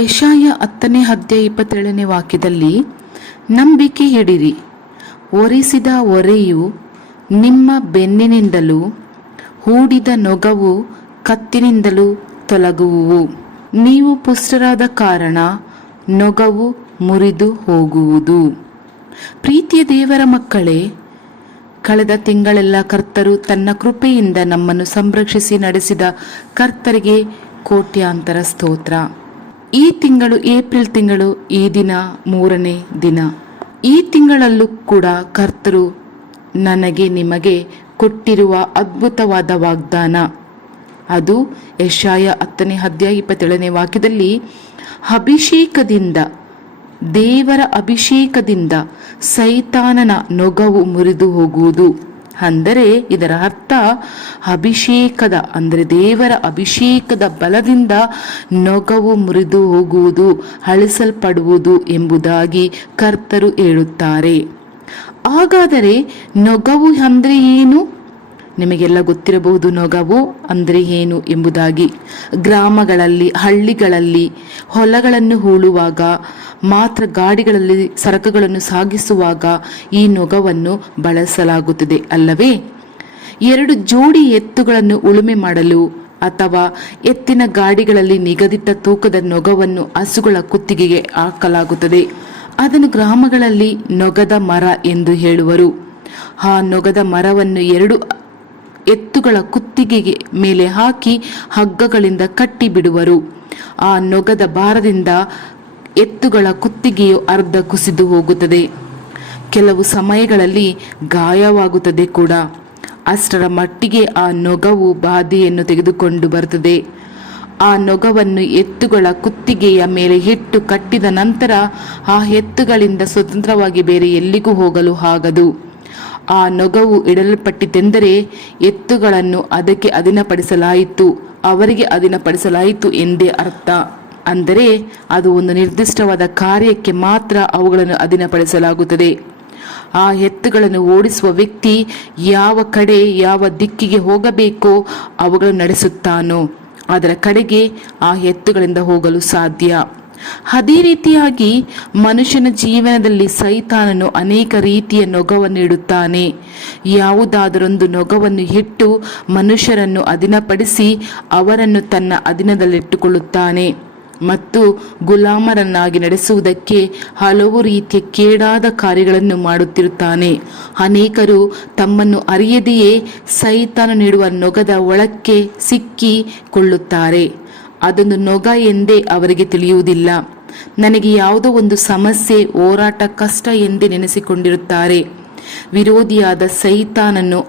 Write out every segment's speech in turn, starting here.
ಯೆಶಾಯ 10ನೇ ಅಧ್ಯಾಯ 27ನೇ ವಾಕ್ಯದಲ್ಲಿ, ನಂಬಿಕೆ ಹಿಡಿರಿ, ಒರೆಸಿದ ಒರೆಯು ನಿಮ್ಮ ಬೆನ್ನಿನಿಂದಲೂ ಹೂಡಿದ ನೊಗವು ಕತ್ತಿನಿಂದಲೂ ತೊಲಗುವುವು. ನೀವು ಪುಷ್ಟರಾದ ಕಾರಣ ನೊಗವು ಮುರಿದು ಹೋಗುವುದು. ಪ್ರೀತಿಯ ದೇವರ ಮಕ್ಕಳೇ, ಕಳೆದ ತಿಂಗಳೆಲ್ಲ ಕರ್ತರು ತನ್ನ ಕೃಪೆಯಿಂದ ನಮ್ಮನ್ನು ಸಂರಕ್ಷಿಸಿ ನಡೆಸಿದ ಕರ್ತರಿಗೆ ಕೋಟ್ಯಾಂತರ ಸ್ತೋತ್ರ. ಈ ತಿಂಗಳು ಏಪ್ರಿಲ್ ತಿಂಗಳು, ಈ ದಿನ 3ನೇ ದಿನ. ಈ ತಿಂಗಳಲ್ಲೂ ಕೂಡ ಕರ್ತರು ನನಗೆ ನಿಮಗೆ ಕೊಟ್ಟಿರುವ ಅದ್ಭುತವಾದ ವಾಗ್ದಾನ, ಅದು ಯೆಶಾಯ 10ನೇ ಅಧ್ಯಾಯ 27ನೇ ವಾಕ್ಯದಲ್ಲಿ, ಅಭಿಷೇಕದಿಂದ, ದೇವರ ಅಭಿಷೇಕದಿಂದ ಸೈತಾನನ ನೊಗವು ಮುರಿದು ಹೋಗುವುದು. ಅಂದರೆ ಇದರ ಅರ್ಥ ಅಭಿಷೇಕದ, ಅಂದರೆ ದೇವರ ಅಭಿಷೇಕದ ಬಲದಿಂದ ನೊಗವು ಮುರಿದು ಹೋಗುವುದು, ಅಳಿಸಲ್ಪಡುವುದು ಎಂಬುದಾಗಿ ಕರ್ತರು ಹೇಳುತ್ತಾರೆ. ಹಾಗಾದರೆ ನೊಗವು ಅಂದರೆ ಏನು? ನಿಮಗೆಲ್ಲ ಗೊತ್ತಿರಬಹುದು ನೊಗವು ಅಂದರೆ ಏನು ಎಂಬುದಾಗಿ. ಗ್ರಾಮಗಳಲ್ಲಿ, ಹಳ್ಳಿಗಳಲ್ಲಿ ಹೊಲಗಳನ್ನು ಹೂಳುವಾಗ, ಮಾತ್ರ ಗಾಡಿಗಳಲ್ಲಿ ಸರಕುಗಳನ್ನು ಸಾಗಿಸುವಾಗ ಈ ನೊಗವನ್ನು ಬಳಸಲಾಗುತ್ತದೆ ಅಲ್ಲವೇ? 2 ಜೋಡಿ ಎತ್ತುಗಳನ್ನು ಉಳುಮೆ ಮಾಡಲು ಅಥವಾ ಎತ್ತಿನ ಗಾಡಿಗಳಲ್ಲಿ ನಿಗದಿತ ತೂಕದ ನೊಗವನ್ನು ಹಸುಗಳ ಕುತ್ತಿಗೆಗೆ ಹಾಕಲಾಗುತ್ತದೆ. ಅದನ್ನು ಗ್ರಾಮಗಳಲ್ಲಿ ನೊಗದ ಮರ ಎಂದು ಹೇಳುವರು. ಆ ನೊಗದ ಮರವನ್ನು 2 ಎತ್ತುಗಳ ಕುತ್ತಿಗೆಗೆ ಮೇಲೆ ಹಾಕಿ ಹಗ್ಗಗಳಿಂದ ಕಟ್ಟಿ ಬಿಡುವರು. ಆ ನೊಗದ ಭಾರದಿಂದ ಎತ್ತುಗಳ ಕುತ್ತಿಗೆಯು ಅರ್ಧ ಕುಸಿದು ಹೋಗುತ್ತದೆ. ಕೆಲವು ಸಮಯಗಳಲ್ಲಿ ಗಾಯವಾಗುತ್ತದೆ ಕೂಡ. ಅಷ್ಟರ ಮಟ್ಟಿಗೆ ಆ ನೊಗವು ಬಾಧೆಯನ್ನು ತೆಗೆದುಕೊಂಡು ಬರುತ್ತದೆ. ಆ ನೊಗವನ್ನು ಎತ್ತುಗಳ ಕುತ್ತಿಗೆಯ ಮೇಲೆ ಇಟ್ಟು ಕಟ್ಟಿದ ನಂತರ ಆ ಎತ್ತುಗಳಿಂದ ಸ್ವತಂತ್ರವಾಗಿ ಬೇರೆ ಎಲ್ಲಿಗೂ ಹೋಗಲು ಆಗದು. ಆ ನೊಗವು ಇಡಲ್ಪಟ್ಟಿತೆಂದರೆ ಎತ್ತುಗಳನ್ನು ಅದಕ್ಕೆ ಅಧೀನಪಡಿಸಲಾಯಿತು, ಅವರಿಗೆ ಅಧೀನಪಡಿಸಲಾಯಿತು ಎಂದೇ ಅರ್ಥ. ಅಂದರೆ ಅದು ಒಂದು ನಿರ್ದಿಷ್ಟವಾದ ಕಾರ್ಯಕ್ಕೆ ಮಾತ್ರ ಅವುಗಳನ್ನು ಅಧೀನಪಡಿಸಲಾಗುತ್ತದೆ. ಆ ಎತ್ತುಗಳನ್ನು ಓಡಿಸುವ ವ್ಯಕ್ತಿ ಯಾವ ಕಡೆ, ಯಾವ ದಿಕ್ಕಿಗೆ ಹೋಗಬೇಕೋ ಅವುಗಳನ್ನು ನಡೆಸುತ್ತಾನೋ ಅದರ ಕಡೆಗೆ ಆ ಎತ್ತುಗಳಿಂದ ಹೋಗಲು ಸಾಧ್ಯ. ಅದೇ ರೀತಿಯಾಗಿ ಮನುಷ್ಯನ ಜೀವನದಲ್ಲಿ ಸೈತಾನನು ಅನೇಕ ರೀತಿಯ ನೊಗವನ್ನು ಇಡುತ್ತಾನೆ. ಯಾವುದಾದರೊಂದು ನೊಗವನ್ನು ಇಟ್ಟು ಮನುಷ್ಯರನ್ನು ಅಧೀನಪಡಿಸಿ ಅವರನ್ನು ತನ್ನ ಅಧೀನದಲ್ಲಿಟ್ಟುಕೊಳ್ಳುತ್ತಾನೆ ಮತ್ತು ಗುಲಾಮರನ್ನಾಗಿ ನಡೆಸುವುದಕ್ಕೆ ಹಲವು ರೀತಿಯ ಕೇಡಾದ ಕಾರ್ಯಗಳನ್ನು ಮಾಡುತ್ತಿರುತ್ತಾನೆ. ಅನೇಕರು ತಮ್ಮನ್ನು ಅರಿಯದೆಯೇ ಸೈತಾನ ನೀಡುವ ನೊಗದ ಒಳಕ್ಕೆ ಸಿಕ್ಕಿಕೊಳ್ಳುತ್ತಾರೆ. ಅದೊಂದು ನೊಗ ಎಂದೇ ಅವರಿಗೆ ತಿಳಿಯುವುದಿಲ್ಲ. ನನಗೆ ಯಾವುದೋ ಒಂದು ಸಮಸ್ಯೆ, ಹೋರಾಟ, ಕಷ್ಟ ಎಂದೇ ನೆನೆಸಿಕೊಂಡಿರುತ್ತಾರೆ. ವಿರೋಧಿಯಾದ ಸೈತಾನನ್ನು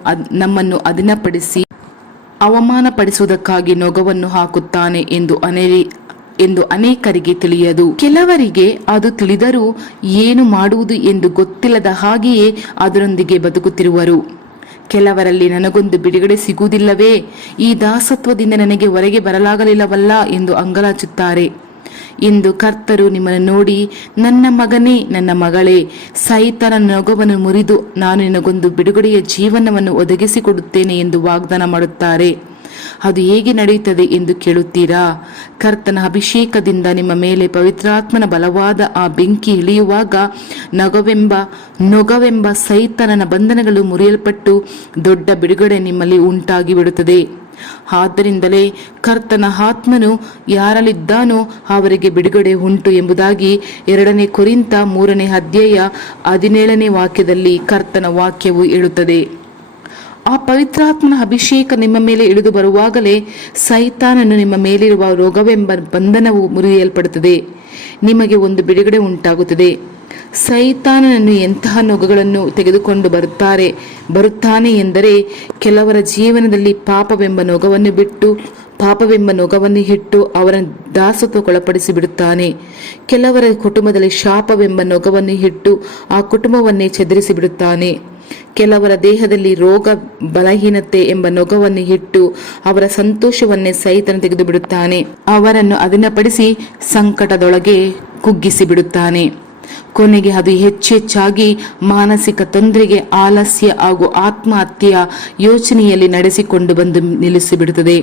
ನಮ್ಮನ್ನು ಅಧೀನಪಡಿಸಿ ಅವಮಾನಪಡಿಸುವುದಕ್ಕಾಗಿ ನೊಗವನ್ನು ಹಾಕುತ್ತಾನೆ ಎಂದು ಅನೇಕರಿಗೆ ತಿಳಿಯದು. ಕೆಲವರಿಗೆ ಅದು ತಿಳಿದರೂ ಏನು ಮಾಡುವುದು ಎಂದು ಗೊತ್ತಿಲ್ಲದ ಹಾಗೆಯೇ ಅದರೊಂದಿಗೆ ಬದುಕುತ್ತಿರುವರು. ಕೆಲವರಲ್ಲಿ ನನಗೊಂದು ಬಿಡುಗಡೆ ಸಿಗುವುದಿಲ್ಲವೇ, ಈ ದಾಸತ್ವದಿಂದ ನನಗೆ ಹೊರಗೆ ಬರಲಾಗಲಿಲ್ಲವಲ್ಲ ಎಂದು ಅಂಗಲಾಚುತ್ತಾರೆ. ಇಂದು ಕರ್ತರು ನಿಮ್ಮನ್ನು ನೋಡಿ, ನನ್ನ ಮಗನೇ, ನನ್ನ ಮಗಳೇ, ಸೈತಾನನ ನೊಗವನ್ನು ಮುರಿದು ನಾನು ನಿನಗೊಂದು ಬಿಡುಗಡೆಯ ಜೀವನವನ್ನು ಒದಗಿಸಿಕೊಡುತ್ತೇನೆ ಎಂದು ವಾಗ್ದಾನ ಮಾಡುತ್ತಾರೆ. ಅದು ಹೇಗೆ ನಡೆಯುತ್ತದೆ ಎಂದು ಕೇಳುತ್ತೀರಾ? ಕರ್ತನ ಅಭಿಷೇಕದಿಂದ ನಿಮ್ಮ ಮೇಲೆ ಪವಿತ್ರಾತ್ಮನ ಬಲವಾದ ಆ ಬೆಂಕಿ ಇಳಿಯುವಾಗ ನೊಗವೆಂಬ ಸೈತಾನನ ಬಂಧನಗಳು ಮುರಿಯಲ್ಪಟ್ಟು ದೊಡ್ಡ ಬಿಡುಗಡೆ ನಿಮ್ಮಲ್ಲಿ ಉಂಟಾಗಿ ಬಿಡುತ್ತದೆ. ಆದ್ದರಿಂದಲೇ ಕರ್ತನ ಆತ್ಮನು ಯಾರಲ್ಲಿದ್ದಾನೋ ಅವರಿಗೆ ಬಿಡುಗಡೆ ಉಂಟು ಎಂಬುದಾಗಿ 2ನೇ ಕೊರಿಂಥ 3ನೇ ಅಧ್ಯಾಯ 17ನೇ ವಾಕ್ಯದಲ್ಲಿ ಕರ್ತನ ವಾಕ್ಯವು ಹೇಳುತ್ತದೆ. ಆ ಪವಿತ್ರಾತ್ಮನ ಅಭಿಷೇಕ ನಿಮ್ಮ ಮೇಲೆ ಇಳಿದು ಬರುವಾಗಲೇ ಸೈತಾನನು ನಿಮ್ಮ ಮೇಲಿರುವ ರೋಗವೆಂಬ ಬಂಧನವು ಮುರಿಯಲ್ಪಡುತ್ತದೆ. ನಿಮಗೆ ಒಂದು ಬಿಡುಗಡೆ ಉಂಟಾಗುತ್ತದೆ. ಸೈತಾನನನ್ನು ಎಂತಹ ನೊಗಗಳನ್ನು ತೆಗೆದುಕೊಂಡು ಬರುತ್ತಾನೆ ಎಂದರೆ, ಕೆಲವರ ಜೀವನದಲ್ಲಿ ಪಾಪವೆಂಬ ನೊಗವನ್ನು ಇಟ್ಟು ಅವರನ್ನು ದಾಸತ್ವಕ್ಕೊಳಪಡಿಸಿ ಬಿಡುತ್ತಾನೆ. ಕೆಲವರ ಕುಟುಂಬದಲ್ಲಿ ಶಾಪವೆಂಬ ನೊಗವನ್ನು ಇಟ್ಟು ಆ ಕುಟುಂಬವನ್ನೇ ಚದುರಿಸಿ ಬಿಡುತ್ತಾನೆ. ಕೆಲವರ ದೇಹದಲ್ಲಿ ರೋಗ, ಬಲಹೀನತೆ ಎಂಬ ನೊಗವನ್ನು ಇಟ್ಟು ಅವರ ಸಂತೋಷವನ್ನೇ ಸೈತಾನ ತೆಗೆದು ಬಿಡುತ್ತಾನೆ. ಅವರನ್ನು ಅಧೀನಪಡಿಸಿ ಸಂಕಟದೊಳಗೆ ಕುಗ್ಗಿಸಿ ಬಿಡುತ್ತಾನೆ. ಕೊನೆಗೆ ಅದು ಹೆಚ್ಚಾಗಿ ಮಾನಸಿಕ ತೊಂದರೆಗೆ, ಆಲಸ್ಯ ಹಾಗೂ ಆತ್ಮಹತ್ಯೆಯ ಯೋಚನೆಯಲ್ಲಿ ನಡೆಸಿಕೊಂಡು ಬಂದು ನಿಲ್ಲಿಸಿಬಿಡುತ್ತದೆ.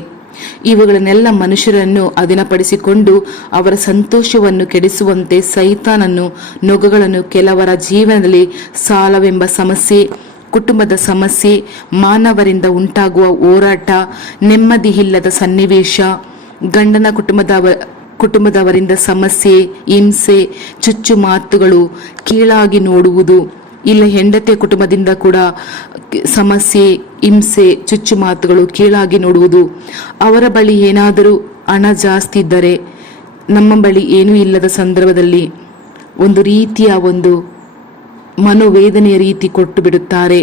ಇವುಗಳನ್ನೆಲ್ಲ ಮನುಷ್ಯರನ್ನು ಅಧೀನಪಡಿಸಿಕೊಂಡು ಅವರ ಸಂತೋಷವನ್ನು ಕೆಡಿಸುವಂತೆ ಸೈತಾನನು ನೊಗಗಳನ್ನು ಕೆಲವರ ಜೀವನದಲ್ಲಿ ಸಾಲವೆಂಬ ಸಮಸ್ಯೆ, ಕುಟುಂಬದ ಸಮಸ್ಯೆ, ಮಾನವರಿಂದ ಉಂಟಾಗುವ ಹೋರಾಟ, ನೆಮ್ಮದಿ ಇಲ್ಲದ ಸನ್ನಿವೇಶ, ಗಂಡನ ಕುಟುಂಬದವರಿಂದ ಸಮಸ್ಯೆ, ಹಿಂಸೆ, ಚುಚ್ಚು ಮಾತುಗಳು, ಕೀಳಾಗಿ ನೋಡುವುದು, ಇಲ್ಲ ಹೆಂಡತಿಯ ಕುಟುಂಬದಿಂದ ಕೂಡ ಸಮಸ್ಯೆ, ಹಿಂಸೆ, ಚುಚ್ಚು ಮಾತುಗಳು, ಕೀಳಾಗಿ ನೋಡುವುದು. ಅವರ ಬಳಿ ಏನಾದರೂ ಹಣ ಜಾಸ್ತಿ ಇದ್ದರೆ ನಮ್ಮ ಬಳಿ ಏನೂ ಇಲ್ಲದ ಸಂದರ್ಭದಲ್ಲಿ ಒಂದು ರೀತಿಯ ಒಂದು ಮನೋವೇದನೆಯ ರೀತಿ ಕೊಟ್ಟು ಬಿಡುತ್ತಾರೆ.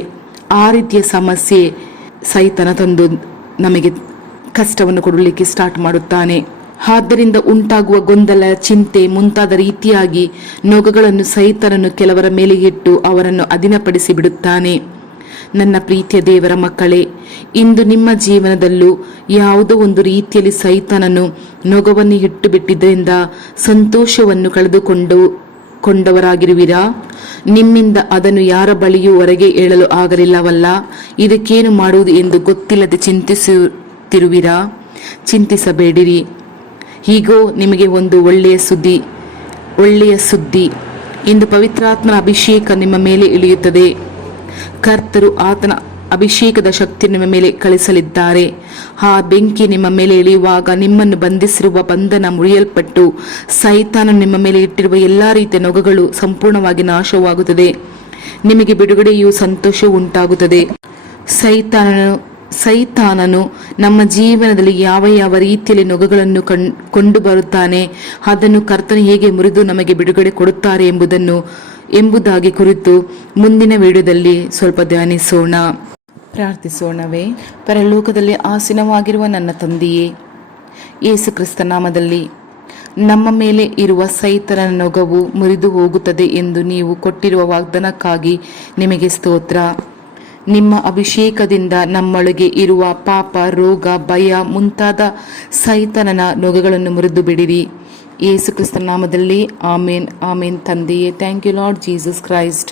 ಆ ರೀತಿಯ ಸಮಸ್ಯೆ ಸೈತಾನ ತಂದು ನಮಗೆ ಕಷ್ಟವನ್ನು ಕೊಡಲಿಕ್ಕೆ ಸ್ಟಾರ್ಟ್ ಮಾಡುತ್ತಾನೆ. ಆದ್ದರಿಂದ ಉಂಟಾಗುವ ಗೊಂದಲ, ಚಿಂತೆ ಮುಂತಾದ ರೀತಿಯಾಗಿ ನೊಗಗಳನ್ನು ಸೈತಾನನು ಕೆಲವರ ಮೇಲೆ ಇಟ್ಟು ಅವರನ್ನು ಅಧೀನಪಡಿಸಿ ಬಿಡುತ್ತಾನೆ. ನನ್ನ ಪ್ರೀತಿಯ ದೇವರ ಮಕ್ಕಳೇ, ಇಂದು ನಿಮ್ಮ ಜೀವನದಲ್ಲೂ ಯಾವುದೋ ಒಂದು ರೀತಿಯಲ್ಲಿ ಸೈತಾನನು ನೊಗವನ್ನು ಇಟ್ಟು ಬಿಟ್ಟಿದ್ದರಿಂದ ಸಂತೋಷವನ್ನು ಕೊಂಡವರಾಗಿರುವಿರಾ? ನಿಮ್ಮಿಂದ ಅದನ್ನು ಯಾರ ಬಳಿಯೂ ಹೊರಗೆ ಹೇಳಲು ಆಗಲಿಲ್ಲವಲ್ಲ? ಇದಕ್ಕೇನು ಮಾಡುವುದು ಎಂದು ಗೊತ್ತಿಲ್ಲದೆ ಚಿಂತಿಸುತ್ತಿರುವಿರಾ? ಚಿಂತಿಸಬೇಡಿರಿ. ಹೀಗೋ ನಿಮಗೆ ಒಂದು ಒಳ್ಳೆಯ ಸುದ್ದಿ. ಇಂದು ಪವಿತ್ರಾತ್ಮನ ಅಭಿಷೇಕ ನಿಮ್ಮ ಮೇಲೆ ಇಳಿಯುತ್ತದೆ. ಕರ್ತರು ಆತನ ಅಭಿಷೇಕದ ಶಕ್ತಿ ನಿಮ್ಮ ಮೇಲೆ ಕಳಿಸಲಿದ್ದಾರೆ. ಆ ಬೆಂಕಿ ನಿಮ್ಮ ಮೇಲೆ ಇಳಿಯುವಾಗ ನಿಮ್ಮನ್ನು ಬಂಧಿಸಿರುವ ಬಂಧನ ಮುರಿಯಲ್ಪಟ್ಟು ಸೈತಾನ ನಿಮ್ಮ ಮೇಲೆ ಇಟ್ಟಿರುವ ಎಲ್ಲಾ ರೀತಿಯ ನೊಗಗಳು ಸಂಪೂರ್ಣವಾಗಿ ನಾಶವಾಗುತ್ತದೆ. ನಿಮಗೆ ಬಿಡುಗಡೆಯೂ ಸಂತೋಷವೂ ಉಂಟಾಗುತ್ತದೆ. ಸೈತಾನನು ನಮ್ಮ ಜೀವನದಲ್ಲಿ ಯಾವ ರೀತಿಯಲ್ಲಿ ನೊಗಗಳನ್ನು ಕೊಂಡು ಬರುತ್ತಾನೆ, ಅದನ್ನು ಕರ್ತನು ಹೇಗೆ ಮುರಿದು ನಮಗೆ ಬಿಡುಗಡೆ ಕೊಡುತ್ತಾರೆ ಎಂಬುದಾಗಿ ಕುರಿತು ಮುಂದಿನ ವಿಡಿಯೋದಲ್ಲಿ ಸ್ವಲ್ಪ ಧ್ಯಾನಿಸೋಣ. ಪ್ರಾರ್ಥಿಸೋಣವೇ? ಪರಲೋಕದಲ್ಲಿ ಆಸೀನವಾಗಿರುವ ನನ್ನ ತಂದೆಯೇ, ಯೇಸು ಕ್ರಿಸ್ತ ನಾಮದಲ್ಲಿ ನಮ್ಮ ಮೇಲೆ ಇರುವ ಸೈತಾನನ ನೊಗವು ಮುರಿದು ಹೋಗುತ್ತದೆ ಎಂದು ನೀವು ಕೊಟ್ಟಿರುವ ವಾಗ್ದಾನಕ್ಕಾಗಿ ನಿಮಗೆ ಸ್ತೋತ್ರ. ನಿಮ್ಮ ಅಭಿಷೇಕದಿಂದ ನಮ್ಮೊಳಗೆ ಇರುವ ಪಾಪ, ರೋಗ, ಭಯ ಮುಂತಾದ ಸೈತಾನನ ನೊಗಗಳನ್ನು ಮುರಿದು ಬಿಡಿರಿ. ಯೇಸು ಕ್ರಿಸ್ತನ ನಾಮದಲ್ಲಿ ಆಮೇನ್, ಆಮೇನ್. ತಂದೆಯೇ, thank you Lord Jesus Christ.